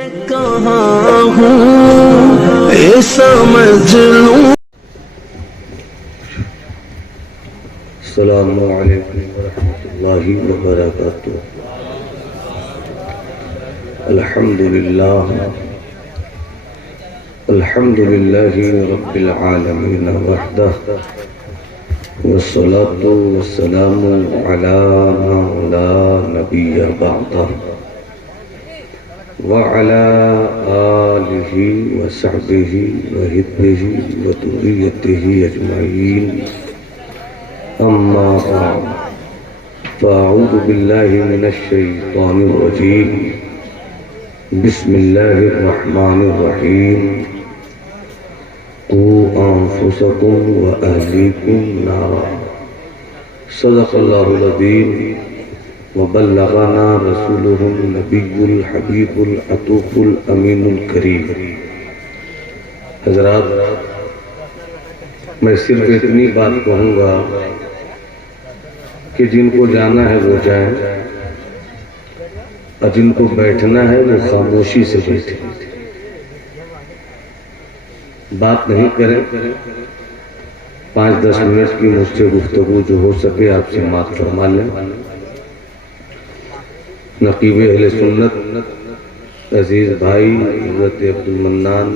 कहाँ हूँ ये समझ लूं। अस्सलामु अलैकुम वरहमतुल्लाहि वबरकातुहू। अल्हम्दुलिल्लाहि रब्बिल आलमीन वहदह वस्सलातु वस्सलामु अला मा ला नबिय्य बअदह व अला आलिहि व सहबिहि व हिब्बिहि व दुर्रिय्यतिहि अजमईन। अम्मा बअद फ़अऊज़ु बिल्लाहि मिनश शैतानिर रजीम। बिस्मिल्लाहिर रहमानिर रहीम। क़ू अन्फुसकुम व अहलीकुम नारा। सदक़ल्लाहुल अज़ीम व बल्लग़ना रसूलुहुन नबियुल हबीबुल अतूफ़ुल अमीनुल करीम। हज़रात, मैं सिर्फ इतनी बात कहूँगा कि जिनको जाना है वो जाएं और जिनको बैठना है वो खामोशी से बैठे, बात नहीं करें। 5-10 मिनट की मुझसे गुफ्तगू जो हो सके आपसे माफ फरमा लें। नकीब अहले सुन्नत अजीज भाई हज़रत अब्दुल मन्नान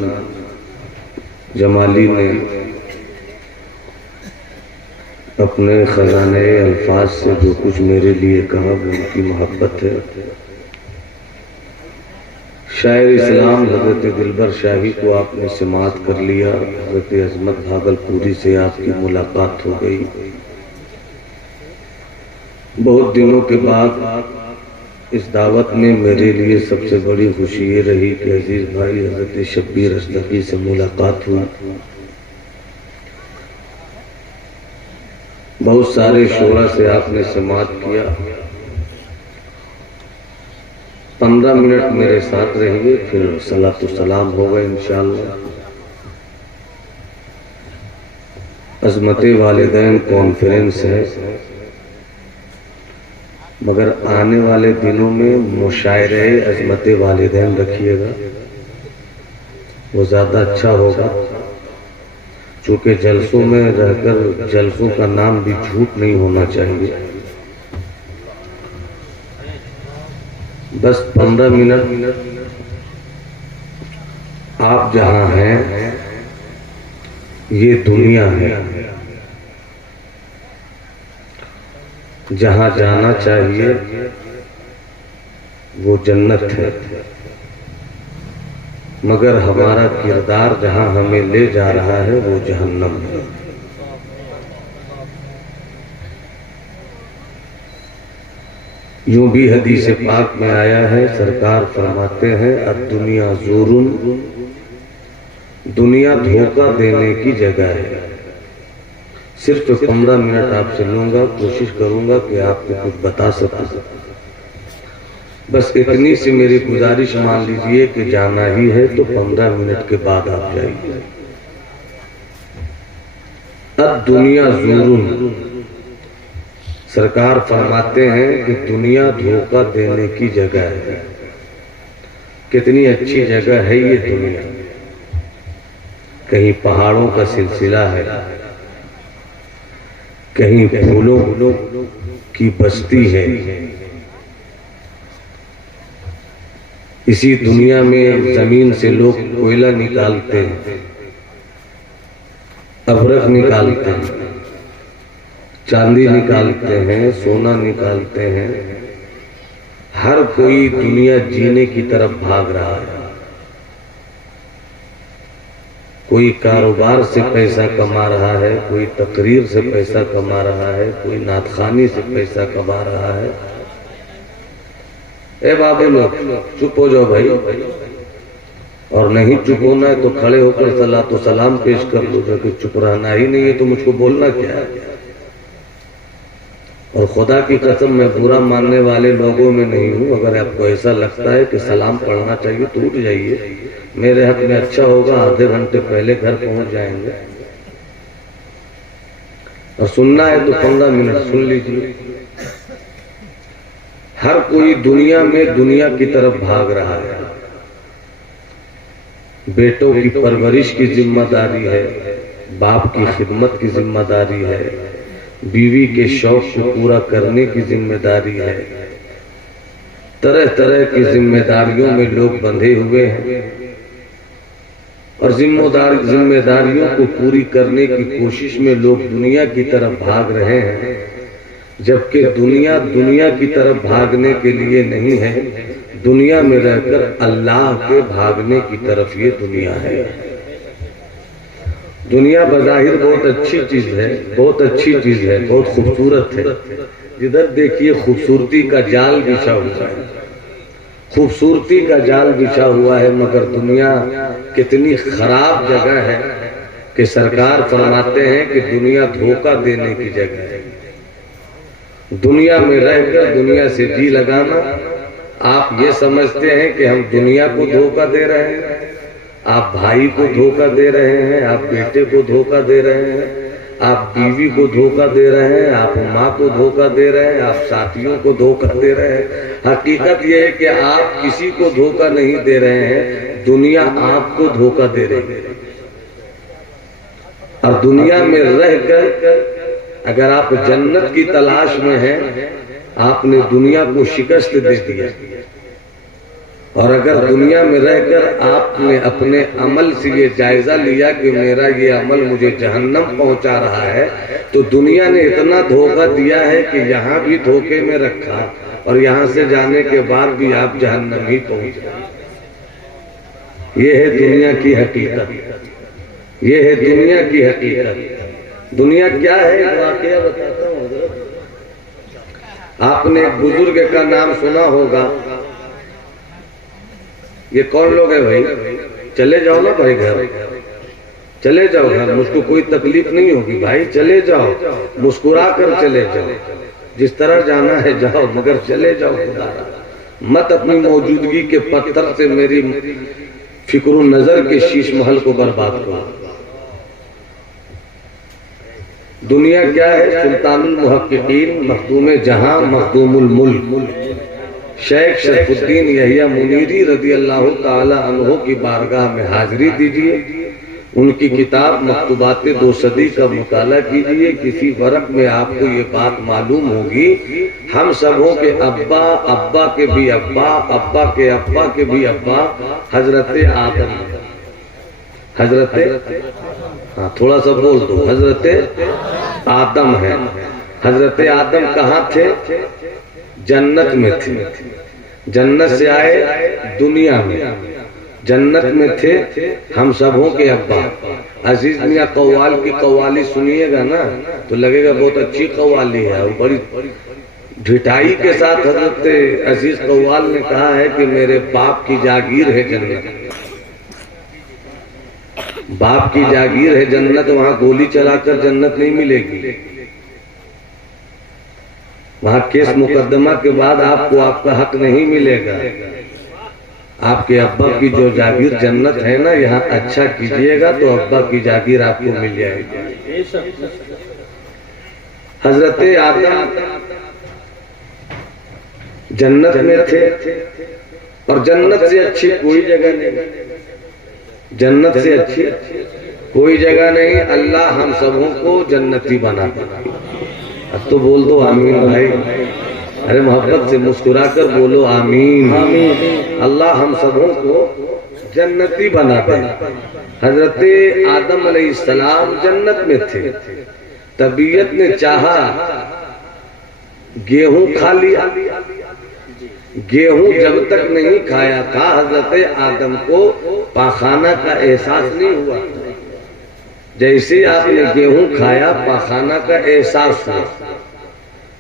जमाली ने अपने खजाने अल्फाज से जो कुछ मेरे लिए कहा वो उनकी मोहब्बत है। शायर इस्लाम हज़रत दिलबर शाही को आपने समाअत कर लिया। हज़रत अज़मत भागलपुरी से आपकी मुलाकात हो गई। बहुत दिनों के बाद इस दावत में मेरे लिए सबसे बड़ी खुशी ये रही कि अजीज भाई हज़रत शब्बीर अस्तकी से मुलाकात हुई। बहुत सारे शोरा से आपने समाअत किया। 15 मिनट मेरे साथ रहेंगे, फिर सलातो सलाम होगा इंशाअल्लाह। अज़मते वालिदैन कॉन्फ्रेंस है, मगर आने वाले दिनों में मुशायरे अज़मते वालिदैन रखिएगा, वो ज़्यादा अच्छा होगा। चूँकि जलसों में रहकर जलसों का नाम भी झूठ नहीं होना चाहिए। बस 15 मिनट आप जहाँ हैं ये दुनिया है, जहाँ जाना चाहिए वो जन्नत है, मगर हमारा किरदार जहाँ हमें ले जा रहा है वो जहन्नम है। यूं भी हदीस पाक में आया है, सरकार फरमाते हैं अद-दुनिया ज़ुरुन, दुनिया धोखा देने की जगह है। सिर्फ 15 मिनट आपसे लूंगा, कोशिश करूंगा कि आपको कुछ बता सकूं। बस इतनी सी मेरी गुजारिश मान लीजिए कि जाना ही है तो 15 मिनट के बाद आप जाइए। अब दुनिया ज़ुरुन, सरकार फरमाते हैं कि दुनिया धोखा देने की जगह है। कितनी अच्छी जगह है ये दुनिया। कहीं पहाड़ों का सिलसिला है, कहीं फूलों की बस्ती है। इसी दुनिया में जमीन से लोग कोयला निकालते हैं, अभ्रक निकालते हैं, चांदी निकालते हैं, सोना निकालते हैं। हर कोई दुनिया जीने की तरफ भाग रहा है। कोई कारोबार से पैसा कमा रहा है, कोई तकरीर से पैसा कमा रहा है, कोई नातखानी से पैसा कमा रहा है। ए बाबे लोग चुप हो जाओ भाई, और नहीं चुप होना है तो खड़े होकर सलातो सलाम पेश कर लो। जो कि चुप रहना ही नहीं है तो मुझको बोलना क्या है। और खुदा की कसम मैं बुरा मानने वाले लोगों में नहीं हूँ। अगर आपको ऐसा लगता है कि सलाम पढ़ना चाहिए तो उठ जाइए, मेरे हक में अच्छा होगा। आधे घंटे पहले घर पहुंच जाएंगे। और सुनना है तो 15 मिनट सुन लीजिए। हर कोई दुनिया में दुनिया की तरफ भाग रहा है। बेटों की परवरिश की जिम्मेदारी है, बाप की खिदमत की जिम्मेदारी है, बीवी के शौक को पूरा करने की जिम्मेदारी है। तरह तरह की जिम्मेदारियों में लोग बंधे हुए हैं और जिम्मेदारियों को पूरी करने की कोशिश में लोग दुनिया की तरफ भाग रहे हैं, जबकि दुनिया की तरफ भागने के लिए नहीं है, दुनिया में रहकर अल्लाह के भागने की तरफ ये दुनिया है। दुनिया बज़ाहिर बहुत अच्छी चीज है, बहुत अच्छी चीज है, बहुत खूबसूरत है। जिधर देखिए खूबसूरती का जाल बिछा हुआ है, खूबसूरती का जाल बिछा हुआ है, मगर दुनिया कितनी खराब जगह है कि सरकार फरमाते हैं कि दुनिया धोखा देने की जगह है। दुनिया में रहकर दुनिया से जी लगाना, आप ये समझते हैं कि हम दुनिया को धोखा दे रहे हैं, आप भाई को धोखा दे रहे हैं, आप बेटे को धोखा दे रहे हैं, आप बीवी को धोखा दे रहे हैं, आप माँ को धोखा दे रहे हैं, आप साथियों को धोखा दे रहे हैं। हकीकत यह है कि आप किसी को धोखा नहीं दे रहे हैं, दुनिया आपको धोखा दे रही है। और दुनिया में रहकर अगर आप जन्नत की तलाश में हैं, आपने दुनिया को शिकस्त दे दिया। और अगर दुनिया में रहकर आपने अपने अमल से ये जायजा लिया कि मेरा ये अमल मुझे जहन्नम पहुंचा रहा है, तो दुनिया ने इतना धोखा दिया है कि यहाँ भी धोखे में रखा और यहाँ से जाने के बाद भी आप जहन्नम ही पहुंच गए। ये है दुनिया की हकीकत, ये है दुनिया की हकीकत। दुनिया क्या है वाकया बताता हूँ। आपने एक बुजुर्ग का नाम सुना होगा। ये कौन लोग है भाई? चले जाओ ना भाई घर, चले जाओ घर, मुझको कोई तकलीफ नहीं होगी भाई, चले जाओ, मुस्कुरा कर चले जाओ, जिस तरह जाना है जाओ, मगर चले जाओ। मत अपनी मौजूदगी के पत्थर से मेरी फिक्र नजर के शीश महल को बर्बाद करो। दुनिया क्या है? सुल्तानुल मुहक्किकीन, मखदूम जहां, मखदूमुल मुल्क शेख शरफुद्दीन यहिया मुनीरी रज़ी अल्लाह ताला अन्हु की बारगाह में हाजिरी दीजिए। उनकी किताब मकतूबात दो सदी का मुताला कीजिए। किसी वर्क में आपको ये बात मालूम होगी, हम सबों के अब्बा, अब्बा के भी अब्बा, अब्बा के अब्बा के भी अब्बा हजरत आदम, हजरत, हाँ थोड़ा सा बोल दो, हजरत आदम है। हजरत आदम कहाँ थे? जन्नत में थे। जन्नत से आए दुनिया में, जन्नत में थे। हम सबों के अब्बा अजीज मियां कव्वाल की कव्वाली सुनिएगा ना तो लगेगा बहुत अच्छी कव्वाली है। बड़ी ढिठाई के साथ हजरत अजीज कव्वाल ने कहा है कि मेरे बाप की जागीर है जन्नत, बाप की जागीर है जन्नत। वहां गोली चलाकर जन्नत नहीं मिलेगी, वहां केस मुकदमा के बाद आपको आपका हक नहीं मिलेगा। आपके अब्बा की जो जागीर जन्नत है ना, यहाँ अच्छा कीजिएगा तो अब्बा की जागीर आपको मिल जाएगी। हजरत आदम जन्नत में थे और जन्नत से अच्छी कोई जगह नहीं, जन्नत से अच्छी कोई जगह नहीं। अल्लाह हम सबों को जन्नती बना दे। अब तो बोल दो आमीन भाई, अरे मोहब्बत से मुस्कुरा कर बोलो आमीन। अल्लाह हम सबों को जन्नती बना दे। हजरत आदम अलैहिस्सलाम जन्नत में थे, तबीयत ने चाहा गेहूं खा लिया। गेहूं जब तक नहीं खाया था हजरत आदम को पाखाना का एहसास नहीं हुआ। जैसे आपने गेहूं खाया पाखाना का एहसास हुआ।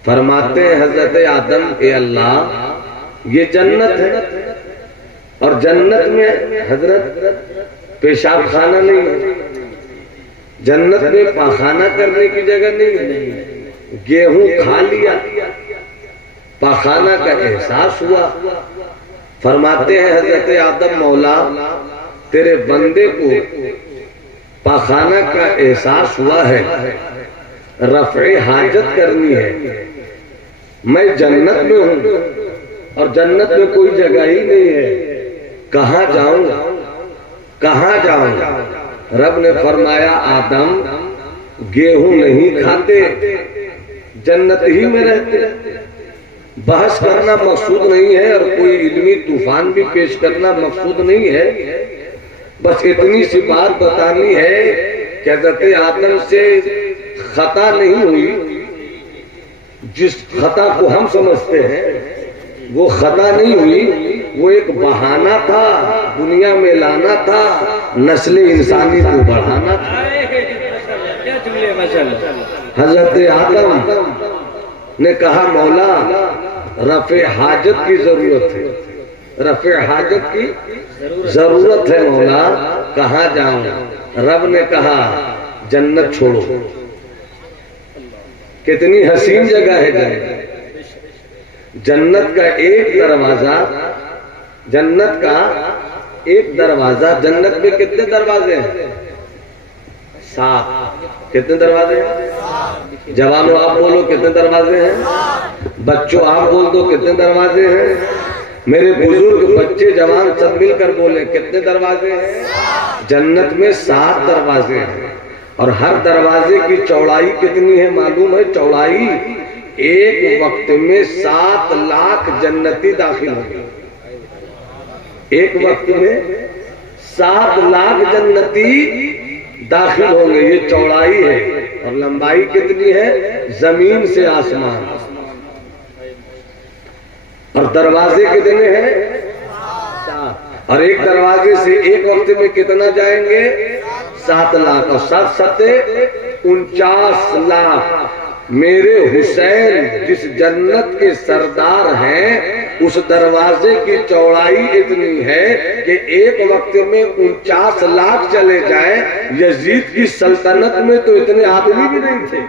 फरमाते हैं हजरत आदम, ए अल्लाह ये जन्नत है और जन्नत में हजरत पेशाब खाना नहीं है, जन्नत में पाखाना करने की जगह नहीं है। गेहूं खा लिया, पाखाना का एहसास हुआ। फरमाते हैं हजरत आदम, मौला तेरे बंदे को पाखाना का एहसास हुआ है, रफ़े हाजत करनी है। मैं जन्नत में हूँ और जन्नत में कोई जगह ही नहीं है, कहाँ जाऊंगा, कहाँ जाऊं? रब ने फरमाया आदम गेहूं नहीं खाते, जन्नत ही में रहते। बहस करना मकसूद नहीं है और कोई इल्मी तूफान भी पेश करना मकसूद नहीं है। बस इतनी सी बात बतानी है कि हज़रत आदम से खता नहीं हुई। जिस खता को हम समझते हैं वो खता नहीं हुई, वो एक बहाना था, दुनिया में लाना था, नस्ल इंसानी को बढ़ाना था। हजरत आदम ने कहा मौला रफ़े हाजत की जरूरत है, रफ़े हाजत की जरूरत है मौला, कहाँ जाऊं? रब ने कहा जन्नत छोड़ो। कितनी हसीन जगह है जन्नत। जन्नत का एक दरवाजा, जन्नत का एक दरवाजा। जन्नत में कितने दरवाजे हैं? 7। कितने दरवाजे हैं? जवानों आप बोलो कितने दरवाजे हैं? बच्चों आप बोल दो कितने दरवाजे हैं? मेरे बुजुर्ग बच्चे जवान सब मिलकर बोले कितने दरवाजे हैं? जन्नत में 7 दरवाजे हैं और हर दरवाजे की चौड़ाई कितनी है मालूम है? चौड़ाई एक वक्त में 7 लाख जन्नती दाखिल होंगे। एक वक्त में 7 लाख जन्नती दाखिल होंगे। ये चौड़ाई है और लंबाई कितनी है? जमीन से आसमान। और दरवाजे कितने हैं? 7। और एक दरवाजे से एक वक्त में कितना जाएंगे? 7 लाख और 7 सत्ते 49 लाख। मेरे हुसैन जिस जन्नत के सरदार हैं उस दरवाजे की चौड़ाई इतनी है कि एक वक्त में 49 लाख चले जाए। यजीद की सल्तनत में तो इतने आदमी भी नहीं थे।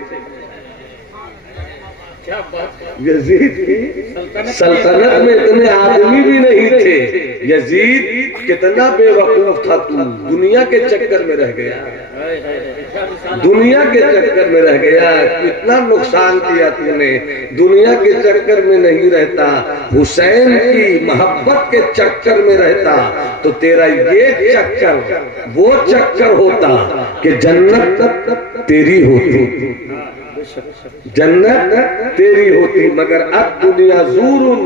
यजीद की सल्तनत में इतने आदमी भी नहीं थे। यजीद कितना बेवकूफ था, तू दुनिया के चक्कर में रह गया, दुनिया के चक्कर में रह गया। कितना नुकसान किया तूने, दुनिया के चक्कर में नहीं रहता, हुसैन की मोहब्बत के चक्कर में रहता तो तेरा ये चक्कर वो चक्कर होता कि जन्नत तेरी होती, जन्नत तेरी होती। मगर अब दुनिया ज़ूरुन,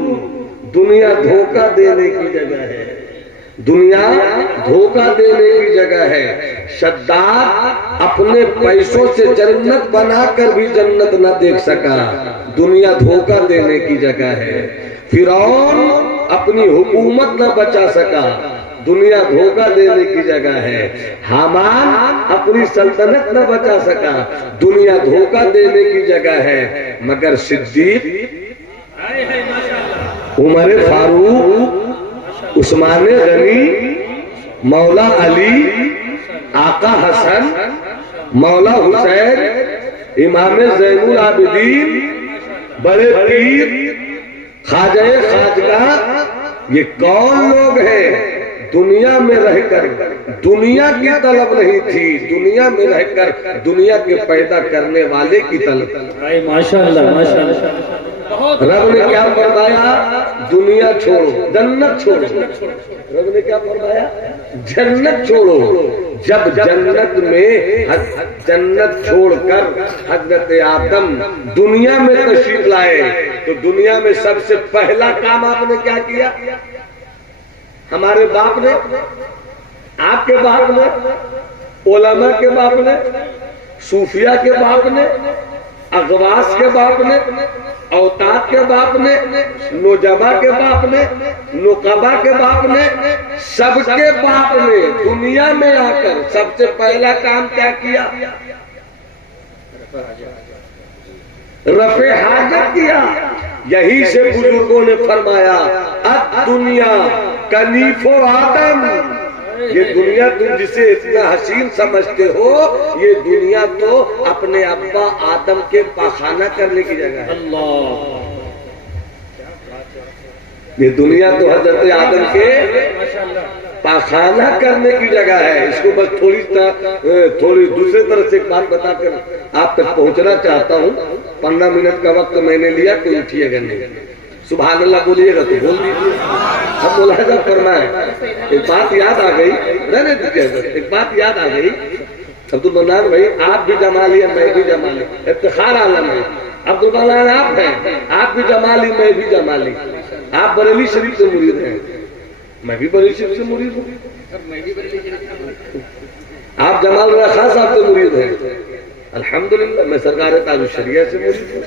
दुनिया धोखा देने की जगह है, दुनिया धोखा देने की जगह है। शद्दाद अपने पैसों से जन्नत बनाकर भी जन्नत न देख सका, दुनिया धोखा देने की जगह है। फिरौन अपनी हुकूमत न बचा सका, दुनिया धोखा देने की जगह है। हामान अपनी सल्तनत न बचा सका, दुनिया धोखा देने की जगह है। मगर सिद्दीक, उमर फारूक, उस्मान गनी, मौला अली, आका हसन, मौला हुसैन, इमाम ज़ैनुल आबिदीन, बड़े पीर, ख्वाजा खाजगा, ये कौन लोग हैं? दुनिया में रहकर दुनिया की तलब नहीं थी, दुनिया में रहकर दुनिया के पैदा करने वाले की तलब। माशाअल्लाह माशाअल्लाह। रब ने क्या फरमाया? दुनिया छोड़ो, जन्नत छोड़ो। रब ने क्या फरमाया? जन्नत छोड़ो। जब जन्नत में जन्नत छोड़कर हजरत आदम दुनिया में तशरीफ लाए तो दुनिया में सबसे पहला काम आपने क्या किया? हमारे बाप ने, आपके बाप ने, उलमा के बाप ने, सूफिया के बाप ने, अगवास के बाप ने, औताद के बाप ने, नोजबा के बाप ने, नुकबा के बाप ने, सबके बाप ने दुनिया में आकर सबसे पहला काम क्या किया? रफ़े हाजत किया। यही से बुजुर्गों ने फरमाया अब दुनिया कनीफो आदम, ये दुनिया तुम जिसे इतना हसीन समझते हो, ये दुनिया तो अपने अब्बा आदम के पाखाना करने की जगह है। ये दुनिया तो हजरत आदम के पाखाना करने की जगह है। इसको बस थोड़ी दूसरे तरह से एक बात बताकर आप तक पहुंचना चाहता हूँ। 15 मिनट का वक्त मैंने लिया, कोई उठिएगा नहीं। सुभान अल्लाह बोलिएगा तो बोल दीजिए, हम मुलाहिजा फरमाए। एक बात याद आ गई, रहने दीजिए, एक बात याद आ गई अब्दुल मन्नान भाई, आप भी जमाली मैं भी जमाली, इफ्तिखार आलम है। अब्दुल मन्नान आप हैं, आप भी जमाली मैं भी जमाली। आप बरेली शरीफ से मुरीद हैं, मैं भी बरेली शरीफ से मुरीद हूँ। आप जमाल रजा खान साहब से मुरीद हैं, अल्हम्दुलिल्लाह। मैं सरकार ताज शरिया से मुरीद हूँ।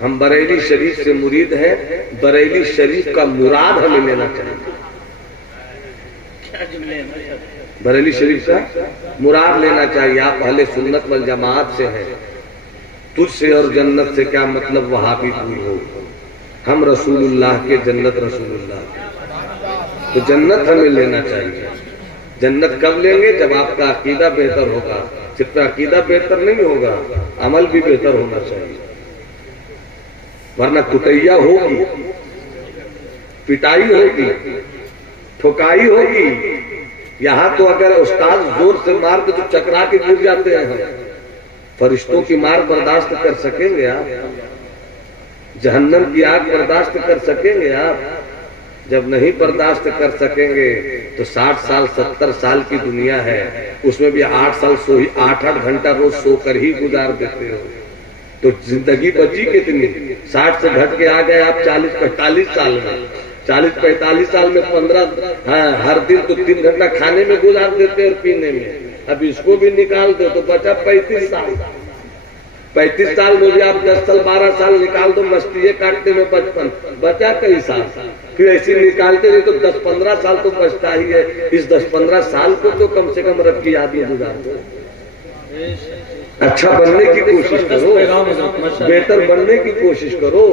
हम बरेली शरीफ से मुरीद हैं। बरेली शरीफ का मुराद हमें लेना चाहिए। बरेली शरीफ का मुराद लेना चाहिए। आप अहले सुन्नत वल जमात से हैं, तुझसे और जन्नत से क्या मतलब, वहां भी दूर हो। हम रसूलुल्लाह के, जन्नत रसूलुल्लाह। तो जन्नत हमें लेना चाहिए। जन्नत कब लेंगे? जब आपका अकीदा बेहतर होगा। सिर्फ अकीदा बेहतर नहीं होगा, अमल भी बेहतर होना चाहिए, वरना कुटैया होगी, पिटाई होगी, ठोकाई होगी। यहाँ तो अगर उस्ताद जोर से मार के तो चकरा के गिर जाते हैं हम। फरिश्तों की मार बर्दाश्त कर सकेंगे आप? जहन्नम की आग बर्दाश्त कर सकेंगे आप? जब नहीं बर्दाश्त कर सकेंगे तो 60 साल 70 साल की दुनिया है, उसमें भी 8 साल 8-8 घंटा रोज सोकर ही गुजार देते हो, तो जिंदगी बची कितनी? 60 से घट के आ गए आप 40-45 साल में। 40-45 साल में 15 हर दिन तो 3 घंटा खाने में गुजार देते और पीने में। अब इसको भी निकाल दो तो बचा 35 साल। 35 साल में भी आप 10 साल 12 साल निकाल दो मस्ती काटने में, बचपन बचा कई साल। फिर ऐसे निकालते नहीं तो 10-15 साल तो बचता ही है। इस 10-15 साल को तो कम से कम रब की याद में गुजार दो। अच्छा बनने की कोशिश करो, बेहतर बनने की कोशिश करो,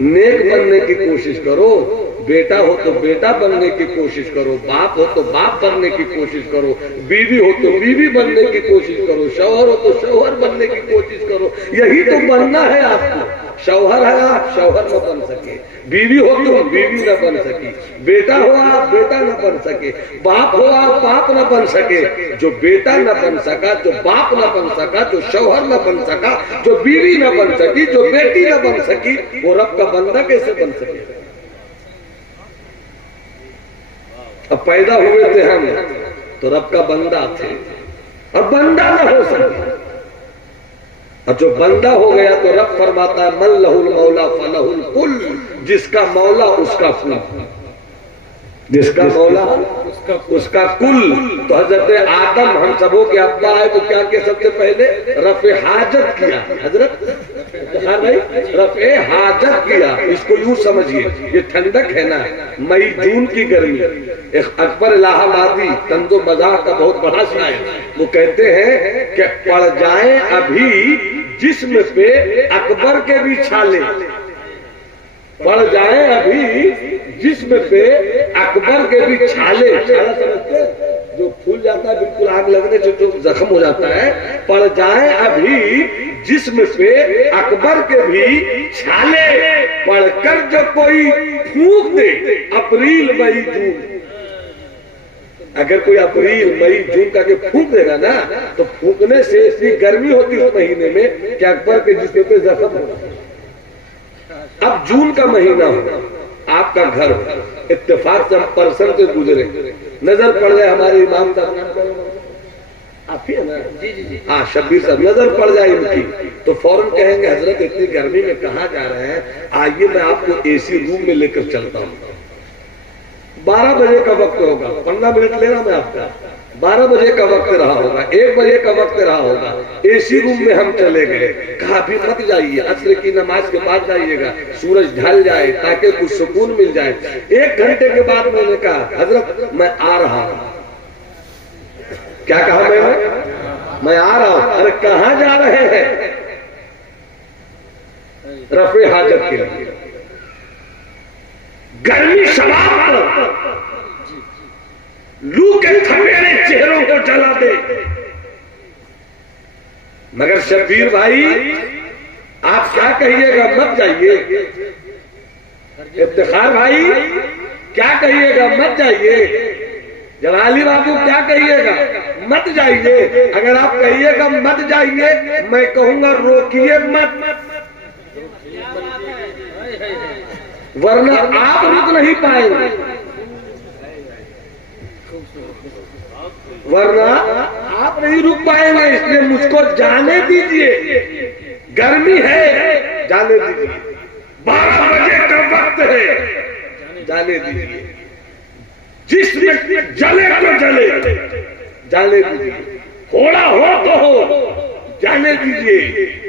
नेक बनने की कोशिश करो। बेटा हो तो बेटा बनने की कोशिश करो, बाप हो तो बाप बनने की कोशिश करो, बीवी हो तो बीवी बनने की कोशिश करो, शौहर हो तो शौहर बनने की कोशिश करो। यही तो बनना है आपको। शौहर है आप, शौहर न बन सके। बीवी हो तो बीवी न बन सकी। बेटा हो आप, बेटा न बन सके। बाप हो आप, बाप न बन सके। जो बेटा न बन सका, जो बाप न बन सका, जो शौहर न बन सका, जो बीवी न बन सकी, जो बेटी न बन सकी, वो रब का बंदा कैसे बन सके? अब पैदा हुए थे हम तो रब का बंदा थे, अब बंदा न हो सके। अब जो बंदा हो गया तो रब फरमाता है मन लहुल मौला फलहुल कुल, जिसका मौला उसका कुल, जिसका मौला उसका कुल। तो हजरत आदम हम सबों के अब्बा है तो क्या किया? सबसे पहले रफ़े हाजत किया। हजरत भाई रफ़े हाजत किया। इसको यूं समझिए, ये ठंडक है ना, मई जून की गर्मी। एक अकबर इलाहाबादी तंजो मजाह का बहुत बड़ा शायर, वो कहते हैं कि पड़ जाए अभी जिस्म पे अकबर के भी छाले, पड़ जाए अभी जिस्म पे अकबर के भी छाले। छाला समझते हैं? जो फूल जाता है बिल्कुल आग लगने से जो जख्म हो जाता है। पड़ जाए अभी जिस्म पे अकबर के भी छाले, पढ़कर जो कोई फूंक दे अप्रैल मई जून। अगर कोई अप्रैल मई जून का के फूंक देगा ना तो फूंकने से इतनी गर्मी होती है उस महीने में कि अकबर के जिस्म पे जख्म होगा। अब जून का महीना हो, आपका घर हो, इत्तेफाक से हम पर्सन से गुजरे, नजर पड़ जाए हमारे इमाम साहब, आप ही है ना? जी। हाँ, शब्बीर साहब, नजर पड़ जाए इनकी तो फौरन कहेंगे हजरत इतनी गर्मी में कहाँ जा रहे हैं, आइए मैं आपको एसी रूम में लेकर चलता हूँ। 12 बजे का वक्त होगा, 15 मिनट लेना मैं आपका। 12 बजे का वक्त रहा होगा, 1 बजे का वक्त रहा होगा, एसी रूम में हम चले गए। कहा अभी मत जाइए, अस्र की नमाज के बाद जाइएगा, सूरज ढल जाए ताकि कुछ सुकून मिल जाए। 1 घंटे के बाद मैंने कहा हजरत मैं आ रहा हूं। क्या कहा मैं आ रहा हूं। अरे कहां जा रहे हैं? रफ़े हाजत के लिए। गर्मी समाप्त, लू के थमेरे चेहरों को जला दे। मगर शब्बीर भाई आप क्या कहिएगा? मत जाइए। इफ्तिखार भाई क्या कहिएगा? मत जाइए। जलाली बाबू क्या कहिएगा? मत जाइए। अगर आप कहिएगा मत जाइए, मैं कहूंगा रोकिए मत। वरना आप रुक नहीं पाएंगे, वरना आप नहीं रुक पाएंगे। इसलिए मुझको जाने दीजिए, गर्मी है जाने दीजिए, 12 बजे का वक्त है जाने दीजिए, जिसमें जले तो जले जाने दीजिए, थोड़ा हो तो हो जाने दीजिए,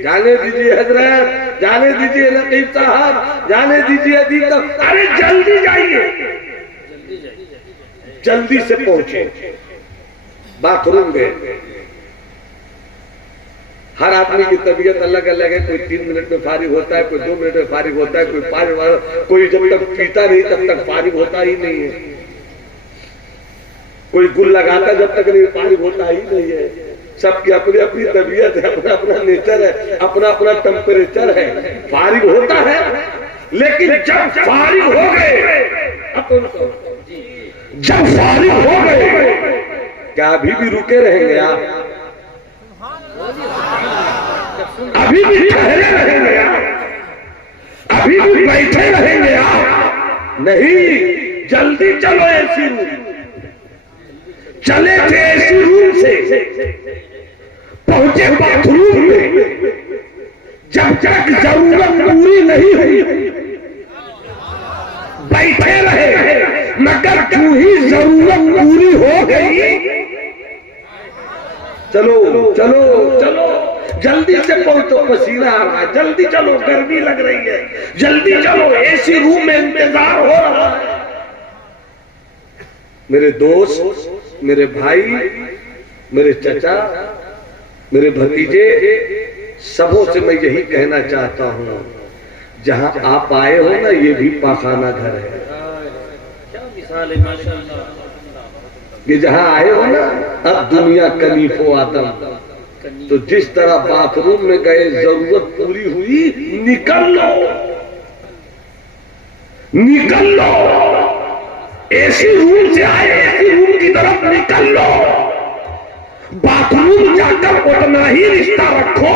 जाने दीजिए हजरत, जाने दीजिए नकीब साहब, जाने दीजिए अदीब साहब। अरे जल्दी जाइए, जल्दी से पहुंचे। बाथरूम गए, हर आदमी की तबीयत अलग अलग है, कोई 3 मिनट में फारिग होता है, कोई 2 मिनट में फारिग होता है, कोई 5 मिनट, कोई जब तक पीता नहीं तब तक फारिग होता ही नहीं है, कोई गुल लगाता जब तक नहीं फारिग होता ही नहीं है। सबकी अपनी अपनी तबीयत है, अपना अपना नेचर है, अपना अपना टेम्परेचर है, फारिग होता है। लेकिन जब फारिग हो गए, जब फारिग हो गए, क्या अभी भी रुके रहेंगे आप? अभी भी ठहरे रहेंगे आप? अभी भी बैठे रहेंगे आप? नहीं, जल्दी चलो एसी रूम। चले थे एसी रूम से, पहुंचे बाथरूम में, जब तक जरूरत पूरी नहीं हुई बैठे रहे, मगर क्यों ही जरूरत पूरी हो गई, चलो चलो चलो जल्दी से पहुंचो, पसीना आ रहा है, जल्दी चलो, गर्मी लग रही है, जल्दी चलो, एसी रूम में इंतजार हो रहा है। मेरे दोस्त, मेरे भाई, मेरे चचा, मेरे भतीजे, सबों से मैं यही कहना चाहता हूं, जहां आप आए हो ना, ये भी पाखाना घर है। ये जहां आए हो ना, अब दुनिया कनीफो आदम, तो जिस तरह बाथरूम में गए, जरूरत पूरी हुई, निकल लो, निकल लो, एसी रूम से आए, एसी रूम की तरफ निकल लो, बाथरूम जाकर उतना ही रिश्ता रखो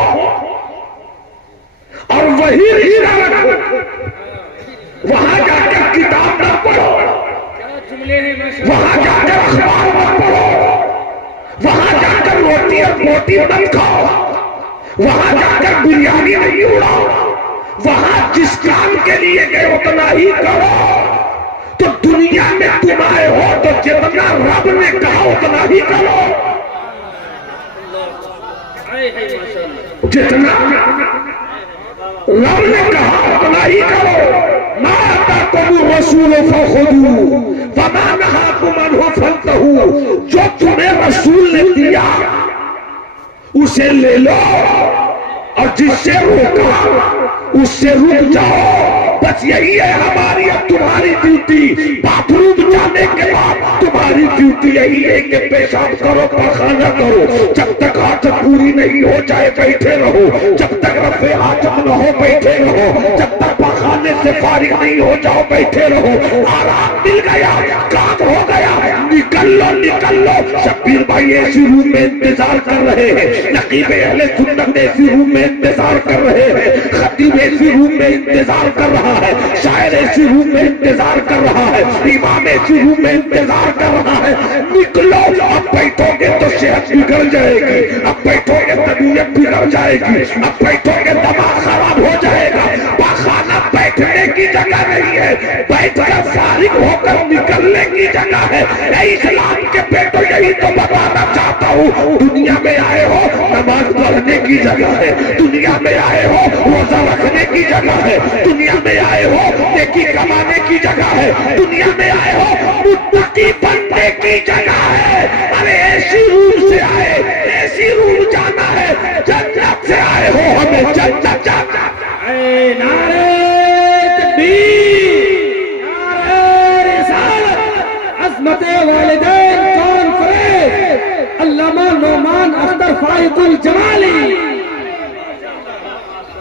और वही रिश्ता रखो, वहां जाकर किताब न पढ़ो, वहां जाकर अखबार मत पढ़ो, वहां जाकर रोटी और बोटी मत खाओ, वहां जाकर बिरयानी नहीं उड़ाओ, वहां जिस काम के लिए गए उतना ही करो। तो दुनिया में तुम आए हो तो जितना रब ने कहा उतना ही करो, जितना रब ने कहा उतना ही करो। मा आताकुम रसूल फखुदू वमा नहाकुम अन्हु फंतहू, जो तुम्हें रसूल ने दिया उसे ले लो और जिससे रोका उससे रुक जाओ। बस यही है हमारी अब तुम्हारी ड्यूटी। बाथरूम जाने के बाद तुम्हारी ड्यूटी यही है कि पेशाब करो, पखाना करो, जब तक हाथ पूरी नहीं हो जाए बैठे रहो, जब तक रफे हाजम न हो बैठे रहो, जब तक पखाने से फारिग नहीं हो जाओ बैठे रहो। आराम मिल गया, काम हो गया, निकल लो निकल लो। शब्बीर भाई एसी रूम में इंतजार कर रहे हैं, नकीब अहले सुन्नत एसी रूम में इंतजार कर रहे हैं, खतीब एसी रूम में इंतजार कर रहा है, शायर एसी रूम में इंतजार कर रहा है, इमाम एसी रूम में इंतजार कर रहा है। निकलो, अब बैठोगे तो सेहत बिगड़ जाएगी, अब बैठोगे तबीयत बिगड़ जाएगी, अब बैठोगे दिमाग खराब हो जाएगा। पाखाना बैठने की जगह नहीं है, बैठकर फारिग होकर निकलने की जगह है। इस्लाम के बेटो यही तो बताना चाहता हूँ, दुनिया में आए हो नमाज पढ़ने की जगह है, दुनिया में आए हो रोजा रखने की जगह है, दुनिया में आए हो नेकी कमाने की जगह है, दुनिया में आए हो मुत्तकी बनने की जगह है। अरे ऐसी रूम से आए, ऐसी रूम जाना है, जन्नत से आए हो, हमें जन्नत जाना है। नारे तकबीर, नारे रिसालत, अज़मते वालिदैन कॉन्फ्रेंस, अल्लामा नौमान अख्तर फाइजुल जमाली,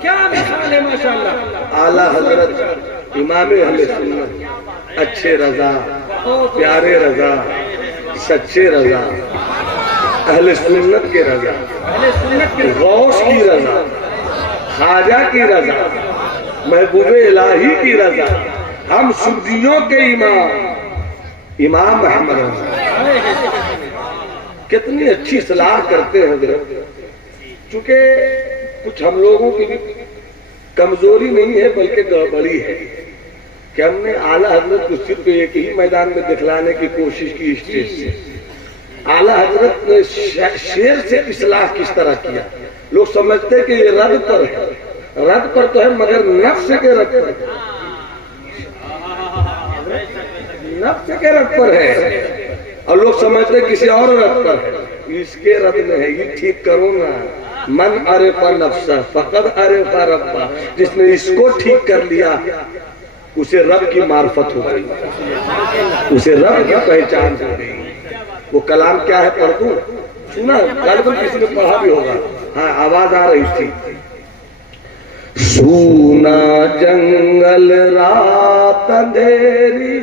क्या मिसाल है माशाअल्लाह। आला हजरत इमाम अहले सुन्नत, अच्छे रजा, प्यारे रजा, सच्चे रजा, अहले सुन्नत के रजा, गौस की रजा, खाजा की रजा, महबूबे इलाही की रजा, हम सुन्नियों के इमाम अहमद कितनी अच्छी सलाह करते हैं हजरत। चूंकि कुछ हम लोगों की भी कमजोरी नहीं है बल्कि गड़बड़ी है कि हमने आला हजरत को सिर्फ एक ही मैदान में दिखलाने की कोशिश की स्टेज से। आला हजरत ने शेर से इस्लाह किस तरह किया। लोग समझते कि ये रद पर है, रद पर तो है मगर नफ्स के रद पर, नफ्स के रद पर है। और लोग समझते किसी और रद पर है, इसके रद में है। ये ठीक करो ना, मन अरेफा नफ्सा फकद अरेफा रब्बा। जिसने इसको ठीक कर लिया उसे रब की मार्फत हो गई, उसे रब की पहचान हो गई। वो कलाम क्या है पढ़ दूं? सुना गालिबन किसी ने पढ़ा भी होगा। हाँ आवाज आ रही थी। सूना जंगल रात अंधेरी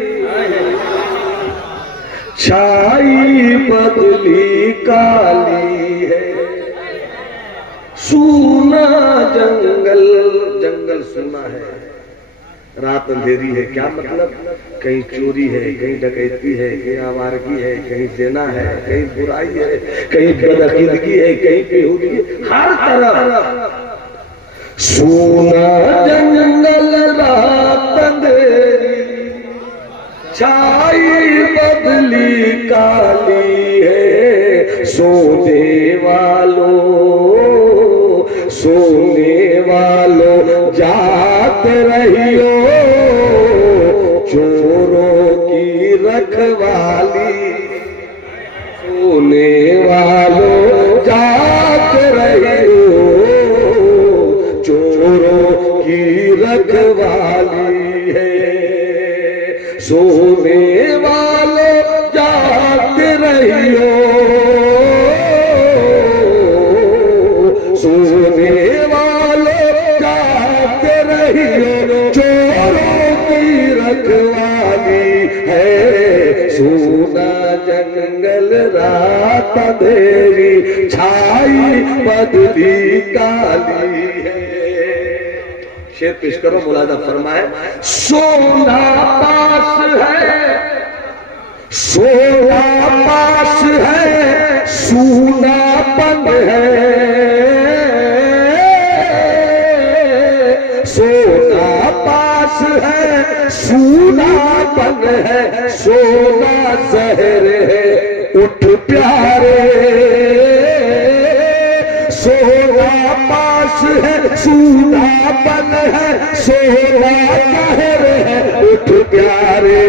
छाई बदली काली है। सूना जंगल, जंगल सूना है, रात अंधेरी है। क्या मतलब? कहीं चोरी है, कहीं डकैती है, कहीं आवारगी है, कहीं ज़िना है, कहीं बुराई है, कहीं बदअकीदगी है, कहीं बेहुदी है, हर तरफ। सूना जंगल रात अंधेरी छाई बदली काली है। सोने वालों जात रहियो चोरों की रखवाली। सोने वालों जात रहियो चोरों की रखवाली है। सोने वालों जात रहियो, सोने वालों जात रहियो चोरों की रखवाली है। सोना जंगल रात अंधेरी छाई बदली काली है। शेर पेश करो, मुलाजा फरमाए। सोना पास है, सोना पास है, सूनापन है। सोना पास है, सूनापन है, सोना जहर है, उठ प्यारे। सोना पास है, सूनापन है, सोना जहर है, उठ प्यारे।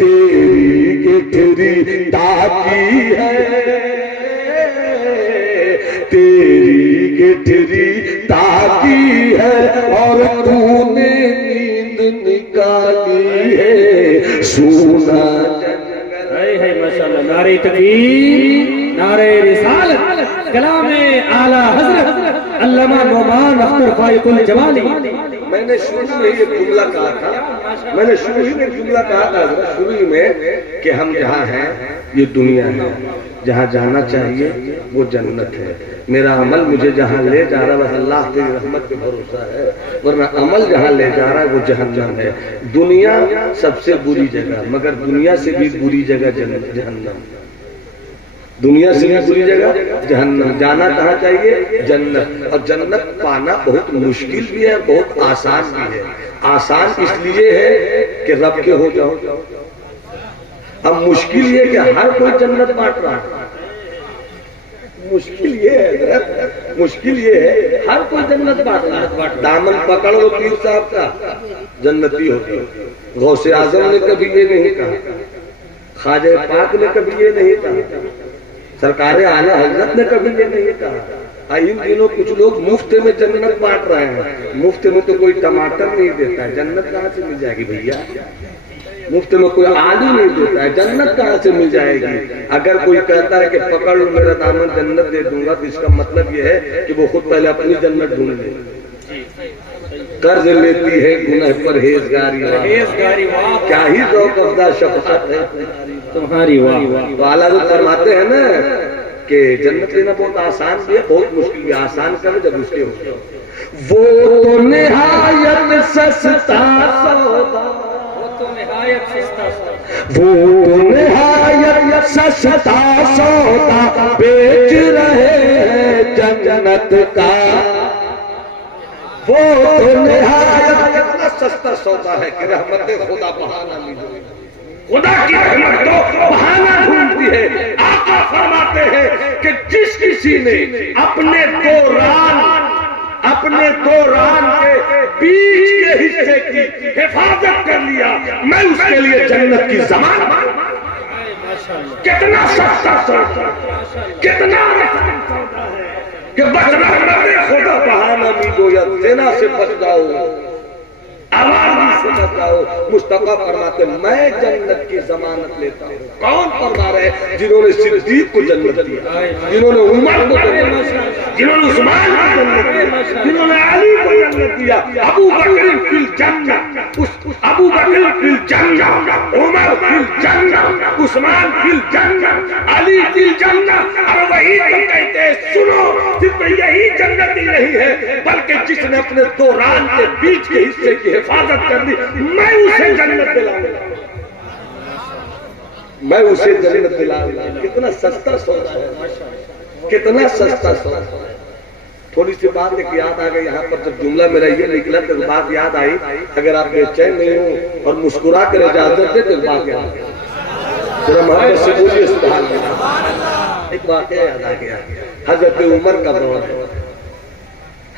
तेरी गिठरी ताकी है, तेरी गिठरी ताकी है और तूने नींद निकाली है। सोना है माशाअल्लाह। नारे तकबीर, नारे रिसालत, कलामे आला हजरत अल्लामा नौमान अख्तर फाइकुल जमाली। मैंने शुरू में ये जुमला कहा था, मैंने शुरू ही में जुमला कहा था शुरू ही में कि हम जहाँ हैं ये दुनिया है, जहाँ जाना चाहिए वो जन्नत है। मेरा अमल मुझे जहाँ ले जा रहा है बस अल्लाह की रहमत पे भरोसा है, वरना अमल जहाँ ले जा रहा है वो जहन्नम है। दुनिया सबसे बुरी जगह, मगर दुनिया से भी बुरी जगह जहन्नम। दुनिया से भी बुरी जगह जहन्नम। जाना कहाँ चाहिए? जन्नत। और जन्नत पाना बहुत मुश्किल भी है, बहुत आसान भी है। आसान इसलिए है कि रब के हो जाओ। अब मुश्किल ये कि हर कोई जन्नत बांट रहा है। मुश्किल ये है, मुश्किल ये है हर कोई जन्नत बांट रहा है। दामन पकड़ लो पीर साहब का, जन्नती होगी। गौसे आजम ने कभी ये नहीं कहा, ख्वाजा पाक ने कभी ये नहीं कहा, सरकार आला हजरत ने कभी ये नहीं कहा। इन दिनों कुछ लोग मुफ्त में जन्नत बांट रहे हैं। मुफ्त में तो कोई टमाटर नहीं देता है, जन्नत कहाँ से मिल जाएगी भैया? मुफ्त में कोई आलू नहीं देता है, जन्नत कहाँ से मिल जाएगी? अगर कोई कहता है कि पकड़ लो मेरा दामन जन्नत दे दूंगा, तो इसका मतलब यह है कि वो खुद पहले अपनी जन्नत ढूंढ ले। कर्ज लेती है गुनाह परहेजगारी, क्या ही ज़ौक़ अफ़ज़ा शफ़क़त है तुम्हारी। वाह तो आला जो फरमाते हैं ना कि जन्नत लेना बहुत आसान भी है, बहुत मुश्किल भी। आसान करो जब उसके हो। वो तो निहायत सस्ता सौदा वो तो निहायत सस्ता सौदा बेच रहे हैं जन्नत का। वो तो निहायत कितना सस्ता सौदा है कि रहमत खुदा बहाना लीजिए। खुदा की रहमत तो बहाना ढूंढती है। आका फरमाते हैं कि जिस किसी ने अपने दो रान के बीच के हिस्से की हिफाजत कर लिया, मैं उसके लिए जन्नत की जमानत। कितना सस्ता सौदा, कितना सौदा है कि बस रहमत खुदा बहाना मीदो या सेना से बच जाओ, आवाज़ से बच जाओ। मुस्तफा फरमाते मैं जन्नत की जमानत लेता हूँ। कौन फरमा रहे? जिन्होंने सिद्दीक को जन्नत दिया, जिन्होंने उमर को जन्नत दिया, जिन्होंने उस्मान को जन्नत दिया, जिन्होंने अली को जन्नत दिया। अबू बकर फिल जन्नत, अबू बकर फिल जन्नत, उमर फिल जन्नत, उस्मान फिल जन्नत, अली फिल जन्नत। और वही तो कहते हैं सुनो, सिर्फ यही जन्नत ही नहीं है बल्कि जिसने अपने दो रान के बीच के हिस्से की हिफाजत कर ली, मैं उसे जन्नत दिलाऊंगा, मैं उसे जन्नत दिलाऊंगा। कितना सस्ता सौदा है, कितना सस्ता सौदा है। थोड़ी सी बात एक याद आ गई यहाँ पर, जब जुमला मेरा ये निकला तो बात याद आई। अगर आप बेचैन नहीं हो और मुस्कुरा कर इजाजत दे तो बात याद आ गई। जरा मोहब्बत से बोलिए सुभान अल्लाह। एक वाकया याद आ गया, हजरत उमर का दौर है,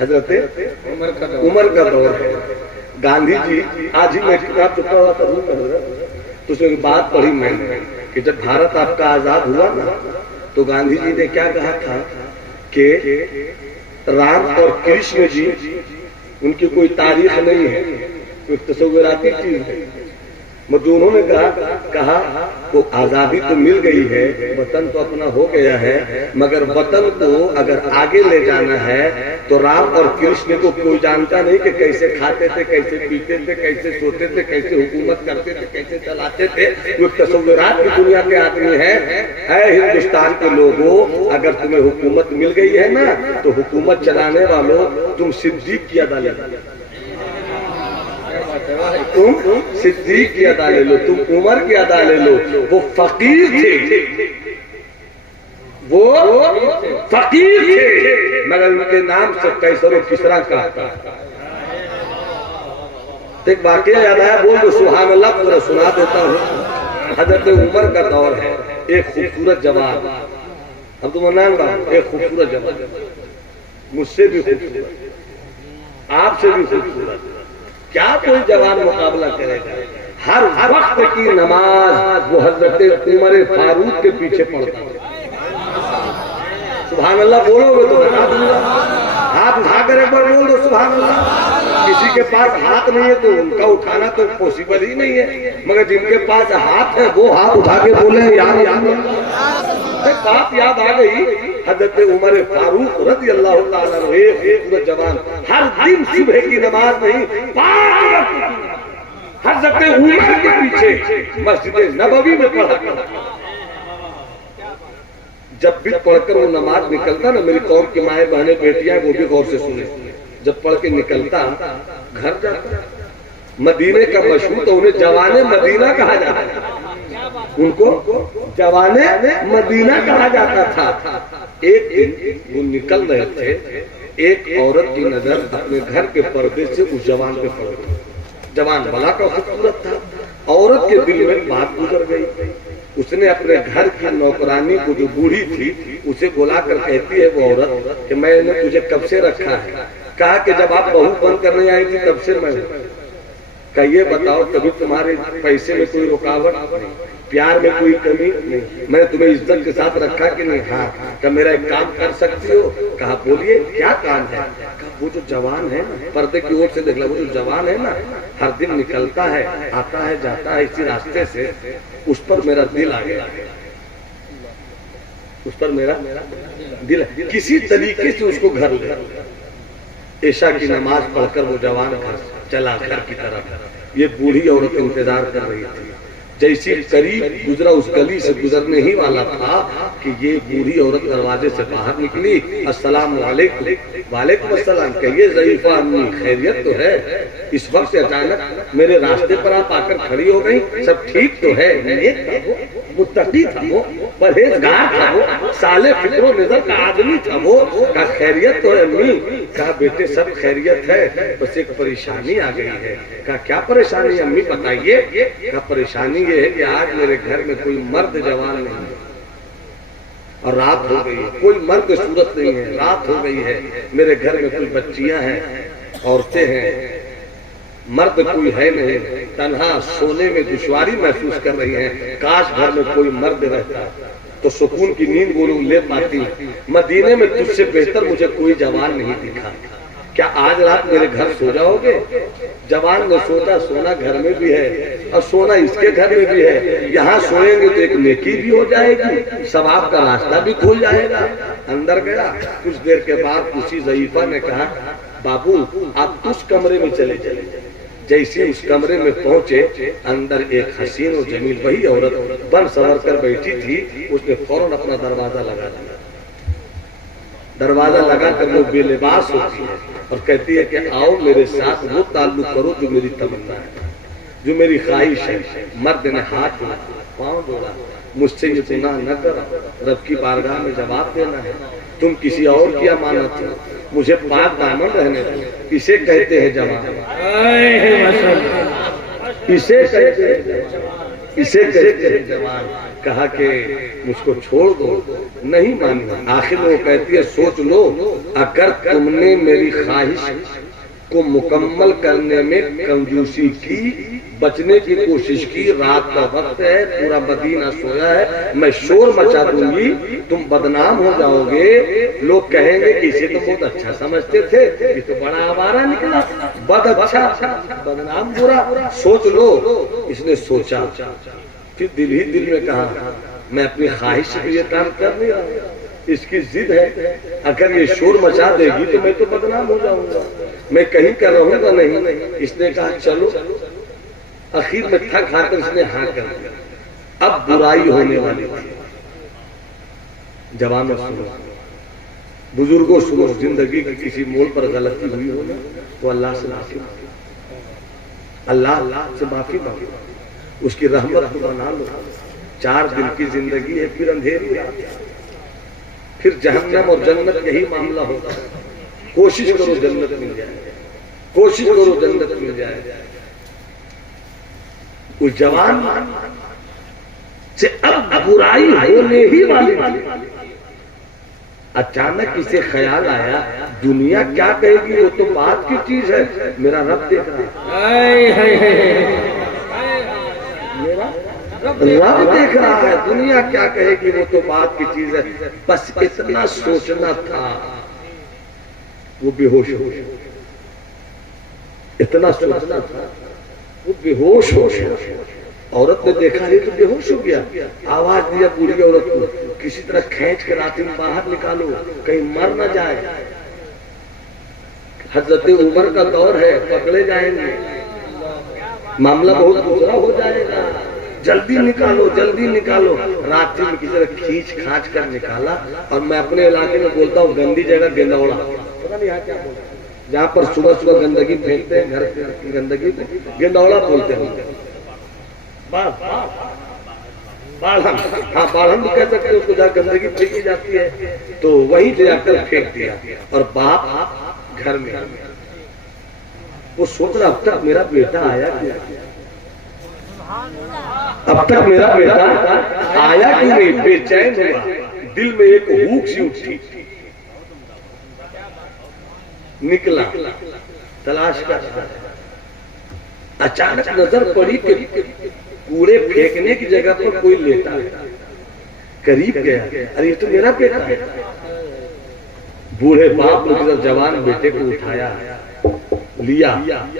हजरत उमर का दौर है। गांधी जी, आज ही मैं किताब चुका हुआ था तो उसमें बात पढ़ी मैंने कि जब भारत आपका आजाद हुआ ना तो गांधी जी ने क्या कहा था कि राम और कृष्ण जी उनकी कोई तारीख नहीं है, कोई तस्वीराती चीज है। मतलब उन्होंने कहा वो आजादी तो मिल गई है, वतन तो अपना हो गया है, मगर वतन को अगर आगे ले जाना है तो राम और कृष्ण को कोई जानता नहीं कि कैसे खाते थे, कैसे पीते थे, कैसे सोते थे, कैसे हुकूमत करते थे, कैसे चलाते थे। वो तस्वीरात की दुनिया के आदमी है हिंदुस्तान के लोगों, अगर तुम्हें हुकूमत मिल गई है ना तो हुकूमत चलाने वालों तुम सिद्दीक की अदा ले लो, तुम सिद्दीक की अदा ले लो, तुम उमर की अदा ले लो। वो फकीर थे, वो फकीर थे, मगर उनके नाम से कैसर किसरा कहता। एक वाकया याद आया, बोल दो सुभान अल्लाह, पूरा सुना देता हूँ। हजरत उमर का दौर है, एक खूबसूरत जवान, अब तुम नाम एक खूबसूरत जवान, मुझसे भी खूबसूरत, आपसे भी खूबसूरत, क्या कोई जवान मुकाबला करेगा? हर वक्त की नमाज वो हजरत उमर फारूक के पीछे पढ़ता है। सुभान अल्लाह बोलोगे तो बता दूंगा, हाथ उठाकर एक बार बोल दो सुभान अल्लाह। किसी के पास हाथ नहीं है तो उनका उठाना तो पॉसिबल ही नहीं है, मगर जिनके पास हाथ है वो हाथ उठा के बोले याद बात याद आ गई। हजरत उमर फारूक रज़ी अल्लाह ताला अन्हु, एक जवान, हर दिन सुबह की नमाज नहीं 5 वक्त हजरत उमर के पीछे मस्जिद नबवी में पढ़ा। जब भी पढ़कर वो नमाज निकलता ना, मेरी कौम की माए बहने बेटियां वो भी गौर से सुने, जब पढ़ के निकलता घर जाता, मदीने का मशहूर तो उन्हें जवाने मदीना कहा जाता है, उनको जवाने मदीना कहा जाता था। एक दिन वो निकल रहे थे, एक औरत की नजर अपने घर के पर्दे से उस जवान पे पड़ गई। जवान भला का खूबसूरत था, औरत के दिल में बात गुजर गई। उसने अपने घर की नौकरानी को जो बूढ़ी थी उसे बुलाकर कहती है वो औरत कि मैंने तुझे कब से रखा है? कहा कि जब आप बहू बंद करने आई थी तब से मैं। का ये बताओ कभी तुम्हारे पैसे में कोई रुकावट नहीं, प्यार में कोई कमी नहीं, मैं तुम्हें इज्जत के साथ रखा कि नहीं? हाँ। क्या मेरा एक काम कर सकती हो? कहा बोलिए क्या काम है? कहा वो जो जवान है ना, पर्दे की ओर से देख लो, वो जो जवान है ना हर दिन निकलता है, आता है, जाता है इसी रास्ते से, उस पर मेरा दिल आ गया, उस पर मेरा दिल किसी तरीके से उसको घर ले। ईशा की नमाज पढ़कर वो जवान घर चला घर की तरफ। ये बूढ़ी औरत इंतजार कर रही थी। जैसी करीब गुजरा उस गली से गुजरने ही वाला था कि ये बूढ़ी औरत दरवाजे से बाहर निकली। अस्सलाम वालेकुम। वालेकुम अस्सलाम। कहिए ज़ईफा अम्मी, खैरियत तो है? इस वक्त अचानक मेरे रास्ते पर आप आकर खड़ी हो गई, सब ठीक तो है? नेक था वो, मुत्तकी था वो, परहेजगार था वो, साले फिक्रो नजर का आदमी था वो। कहा खैरियत तो है अम्मी? कहा बेटे सब खैरियत है, बस एक परेशानी आ गई है। कहा क्या परेशानी अम्मी बताइए? कहा परेशानी ये है कि आज मेरे घर में कोई मर्द जवान नहीं है और रात हो गई है, कोई मर्द सूरत नहीं है, रात हो गई है, मेरे घर में कोई बच्चियां हैं, औरतें हैं, मर्द कोई है नहीं, तन्हा सोने में दुश्वारी महसूस कर रही हैं। काश घर में कोई मर्द रहता तो सुकून की नींद वो ले पाती। मदीने में तुझसे बेहतर मुझे कोई जवान नहीं दिखा, क्या आज रात मेरे घर सो जाओगे? जवान ने सोचा सोना घर में भी है और सोना इसके घर में भी है, यहाँ सोएंगे तो एक नेकी भी हो जाएगी, सवाब का रास्ता भी खुल जाएगा। अंदर गया, कुछ देर के बाद उसी ज़ईफा ने कहा बाबू आप उस कमरे में चले चले। जैसे उस कमरे में पहुंचे, अंदर एक हसीन और जमील वही औरत बन संवर कर बैठी थी। उसने फौरन अपना दरवाजा लगा दिया। दरवाजा लगा कर वो बेलिबास होती है और कहती है कि आओ मेरे साथ वो ताल्लुक करो जो मेरी तमन्ना है, जो मेरी ख्वाहिश है। मर्द ने हाथ जोड़ा, पाँव जोड़ा, मुझसे ये गुनाह न करो, रब की बारगाह में जवाब देना है, तुम किसी और की अमानत हो, मुझे पाक दामन रहने दो। इसे कहते हैं जवान, इसे कहते हैं जवान। कहा कि मुझको छोड़ दो, नहीं मानी। आखिर वो कहती है सोच लो, अगर तुमने मेरी ख्वाहिश को मुकम्मल करने में कंजूसी की, बचने की कोशिश की, रात का वक्त है, पूरा मदीना सोया है, मैं शोर मचा दूंगी, तुम बदनाम हो जाओगे, लोग कहेंगे कि इसे तो बहुत अच्छा समझते थे, ये तो बड़ा आवारा निकला, बद अच्छा बदनाम बुरा, सोच लो। इसने सोचा, फिर दिल ही दिल में कहा मैं अपनी ख्वाहिश से ये काम कर नहीं रहा, इसकी जिद है, अगर ये शोर मचा देगी तो मैं तो बदनाम हो जाऊंगा, मैं कहीं कर रहूंगा नहीं। इसने कहा चलो। आखिर में थक हाकर इसने हाँ कर दिया। अब बुराई होने वाली थी। जवानों सुनो, बुजुर्गों सुनो, जिंदगी की किसी मोड़ पर गलती हुई हो ना तो अल्लाह से माफी मांगो, अल्लाह से माफी मांगो, उसकी रहमत को बना लो। 4 दिन की जिंदगी है, फिर अंधेरी रात है, फिर जहन्नम और जन्नत यही मामला होगा। कोशिश करो जन्नत मिल जाए, कोशिश करो जन्नत मिल जाए। उस जवान से अब बुराई होने ही वाली थी। अचानक इसे ख्याल आया दुनिया क्या कहेगी, वो तो बात की चीज है, मेरा रब देख रहा है, रब देख रहा है, दुनिया क्या कहेगी वो तो बात की चीज है। बस इतना सोचना था, वो बेहोश हो गया। इतना सोचना था, वो बेहोश हो गया। औरत ने देखा नहीं तो बेहोश हो गया। आवाज दिया बूढ़ी औरत को, किसी तरह खींच कर आती बाहर निकालो, कहीं मर न जाए, हजरत उमर का दौर है, पकड़े जाएंगे, मामला बहुत बुरा हो जाएगा, जल्दी निकालो, जल्दी निकालो। रात्रि में किसी तरह खींच खांच कर निकाला। और मैं अपने इलाके में बोलता हूँ गंदी जगह गेंदौड़ा, पता नहीं यहाँ क्या बोलते हैं, जहाँ पर सुबह सुबह गंदगी फेंकते हैं, घर की गंदगी को गेंदौड़ा बोलते हैं। बाढ़न, हाँ बाढ़न भी कह सकते हैं उसको, जहाँ गंदगी फेंकी जाती है तो वहीं जाकर फेंक दिया। और बाप घर में, वो सोच रहा अब तक मेरा बेटा आया क्या, अब तक मेरा बेटा आया कि नहीं, बेचैन हुआ, दिल में एक हुक सी उठी, निकला तलाश कर। अचानक नजर पड़ी कि कूड़े फेंकने की जगह पर कोई लेटा है। करीब गया, अरे ये तो मेरा बेटा है। बूढ़े बाप ने जवान बेटे को उठाया, लिया,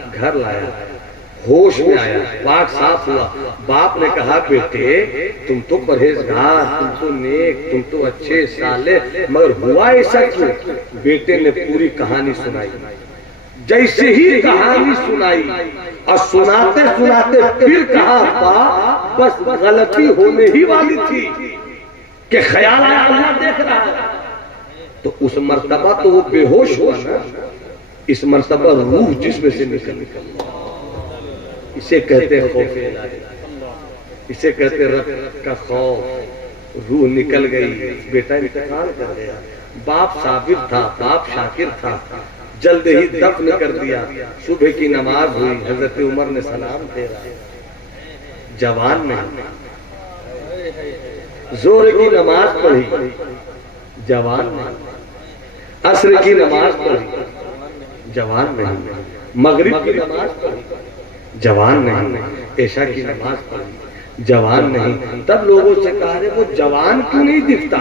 घर लाया, होश में आया, पाक साफ हुआ। बाप ने कहा बेटे तुम तो परहेजगार, तुम तो नेक, तुम तो अच्छे साले, मगर हुआ ऐसा क्यों? बेटे ने पूरी कहानी सुनाई। जैसे ही कहानी सुनाई और सुनाते सुनाते फिर कहा बस गलती होने ही वाली थी कि ख्याल आया अल्लाह देख रहा है, तो उस मर्तबा तो वो बेहोश हुआ ना, इस मर्तबा रूह जिसमें से निकल, इसे कहते हैं खौफ इलाही, इसे कहते रब का खौफ। रूह निकल गई, बेटा इंतकाल कर गया, बाप साबिर था, बाप शाकिर था, जल्द ही दफन कर दिया। सुबह की नमाज हुई, हजरत उमर ने सलाम फेरा, जवान नहीं, जोर की नमाज पढ़ी, जवान नहीं, असर की नमाज पढ़ी, जवान नहीं, मगरिब की नमाज पढ़ी, जवान नहीं, ऐशा की नमाज पढ़ी, जवान नहीं। तब लोगों से कहा रे वो जवान क्यों नहीं दिखता,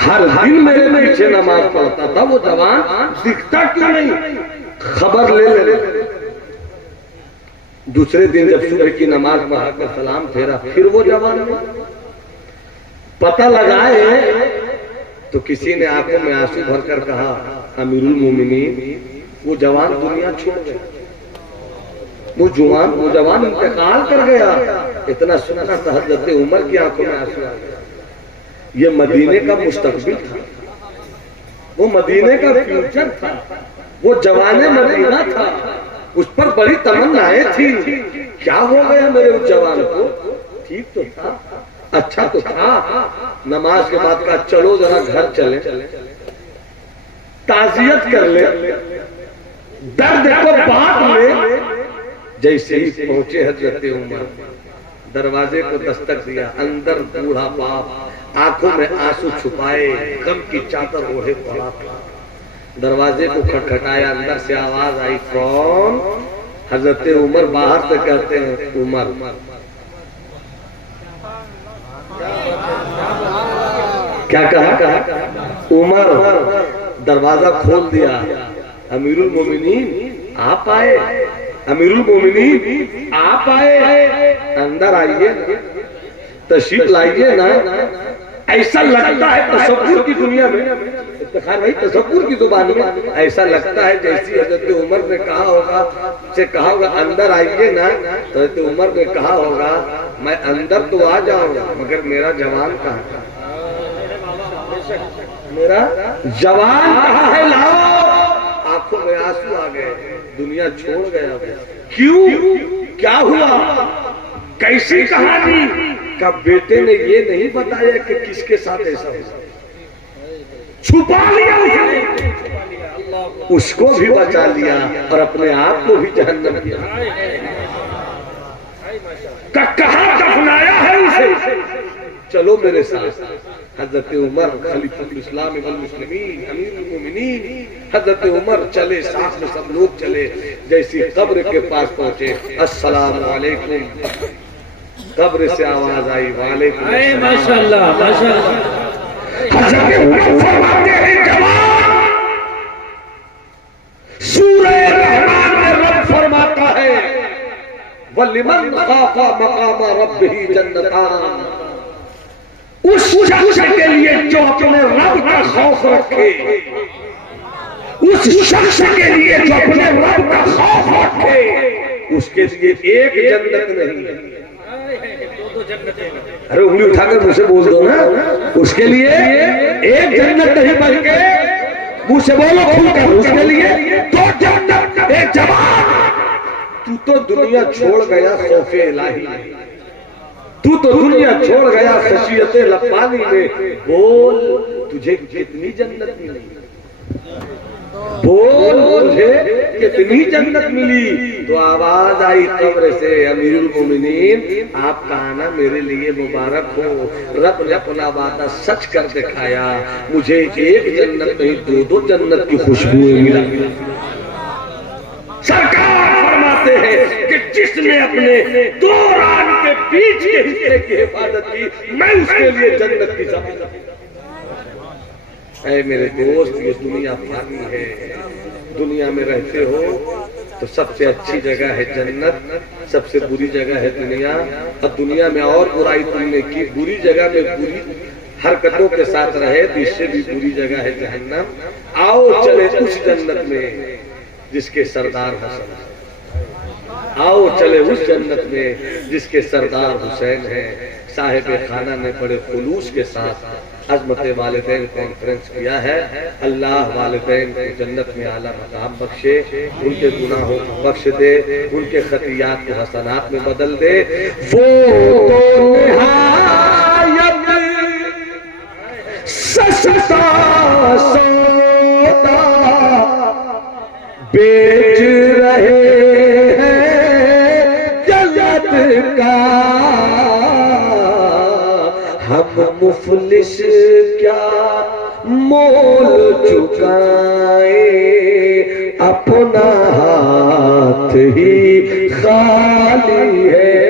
हर दिन मेरे पीछे नमाज पढ़ता था, वो जवान दिखता क्यों नहीं, खबर ले। दूसरे दिन जब सुबह की नमाज पढ़ाकर सलाम फेरा, फिर वो जवान नहीं। पता लगाए तो किसी ने आंखों में आंसू भरकर कहा, अमीरुल मोमिनीन वो जवान दुनिया छोड़ गया, वो जवान इंतकाल कर गया। इतना सुना था हजरत उमर की आंखों में आंसू आ गया। ये मदीने का मुस्तकबिल था, वो मदीने का फ्यूचर था, वो जवाने मदीना था, उस पर बड़ी तमन्नाएं थी। क्या हो गया मेरे उस जवान को, ठीक तो था, अच्छा तो था। नमाज के बाद का चलो जरा घर चले, ताजियत कर ले, दर्द को बांट ले। जैसे ही पहुंचे हजरत उमर, दरवाजे को दस्तक दिया, अंदर बूढ़ा बाप आंखों में आंसू छुपाए, गम की चादर ओढ़े पड़ा था। दरवाजे को खटखटाया, अंदर से आवाज आई, कौन? हजरत उमर बाहर से कहते हैं, उमर। क्या कहा? उमर। दरवाजा खोल दिया, अमीरुल मोमिनीन आप आए, अमीरुल मोमिनीन आप आए, अंदर आइए, तशरीफ लाइए ना। ऐसा लगता है तसव्वुर की दुनिया में, इफ्तिखार भाई तसव्वुर की जुबान में ऐसा लगता है जैसी हजरत उमर ने कहा होगा, से कहा होगा अंदर आइए ना, तो हजरत उमर ने कहा होगा मैं अंदर तो आ जाऊंगा मगर मेरा जवान कहाँ है, मेरा जवान कहाँ है, लाओ। आंखों में आंसू आ गए, दुनिया छोड़ गया। क्यों, क्या हुआ, कैसी कहानी? का बेटे ने ये नहीं बताया कि किसके साथ ऐसा हुआ, छुपा लिया उसने, उसको भी बचा लिया और अपने आप को भी जहन्नम दिया। कहाँ दफनाया है उसे? चलो मेरे साथ। हजरत उमर खलीफतुल इस्लाम वल मुस्लिमीन अमीरुल मोमिनीन, हजरत उमर चले, साथ में सब लोग चले। जैसे कब्र के पास पहुंचे, अस्सलाम वालेकुम, कब्र से आवाज आई, वालेकुम माशाअल्लाह माशाअल्लाह। हजरत उमर फरमाते हैं, जवान, सूरह रहमान में रब फरमाता है, वलिमन खाफा मकाम रब्बिही जन्नतान, उस शख्स के लिए जो अपने रब का खौफ रखे, उस शख्स के लिए जो अपने रब का खौफ रखे, उसके लिए एक जन्नत नहीं, अरे उंगली उठाकर मुझसे बोल दो ना, उसके लिए एक जन्नत नहीं बल्कि मुझसे बोलो खुलकर, उसके लिए दो जन्नत। एक जवान, तू तो दुनिया छोड़ गया खौफे इलाही में, तू तो दुनिया छोड़ गया खशियत रब्बानी में, बोल तुझे कितनी जन्नत मिली, बोल मुझे कितनी जन्नत मिली। तो आवाज आई कब्र से, अमीरुल मोमिनीन आपका आना मेरे लिए मुबारक हो, रब ने अपना वादा सच कर दिखाया, मुझे एक जन्नत नहीं दो जन्नत की खुशबू मिला। सरकार फरमाते हैं कि जिसने अपने दो रान के बीच के हिस्से की हिफाजत की, मैं उसके लिए जन्नत की जमीन। ऐ मेरे दोस्त, ये दुनिया फानी है, दुनिया में रहते हो तो सबसे अच्छी जगह है जन्नत, सबसे बुरी जगह है दुनिया। और दुनिया में और बुराई तुमने की, बुरी जगह में बुरी हरकतों के साथ रहे तो इससे भी बुरी जगह है जहन्नम। आओ चले उस जन्नत में जिसके सरदार हसन। आओ चले उस जन्नत में जिसके सरदार हुसैन हैं। साहिब खाना ने बड़े खुलूस के साथ अजमत वालिदैन कॉन्फ्रेंस किया है। अल्लाह वालिदैन को जन्नत में आला मकाम बख्शे, उनके गुनाहों को बख्श दे, उनके खतियात को हसनात में बदल दे। वो तो निहायत सस्ता सौदा बेच रहे हैं जन्नत का, हम मुफलिस क्या मोल चुकाए, अपना हाथ ही खाली है।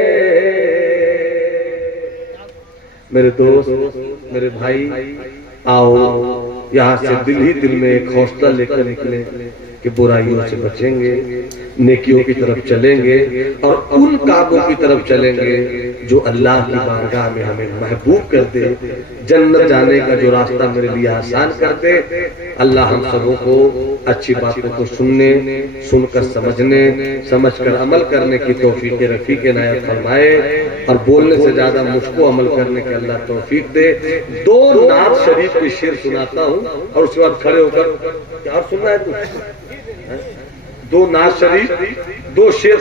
मेरे दोस्त, मेरे भाई, आओ यहाँ से दिल ही दिल में एक हौसला लेकर निकले कि बुराइयों से बचेंगे, नेकियों की तरफ चलेंगे और उन कामों की तरफ चलेंगे जो अल्लाह की बारगाह में हमें महबूब कर दे, जन्नत जाने का जो रास्ता मेरे लिए आसान कर दे। अल्लाह हम सबों को अच्छी बातों को सुनने, सुनकर समझने, समझकर अमल करने की तौफीक रफीक इनायत फरमाए और बोलने से ज्यादा मुझको अमल करने की अल्लाह तौफीक दे। दो नात शरीफ के शेर सुनाता हूँ और उसके बाद खड़े होकर क्या सुनना है तू? दो नात शरीफ, दो शेर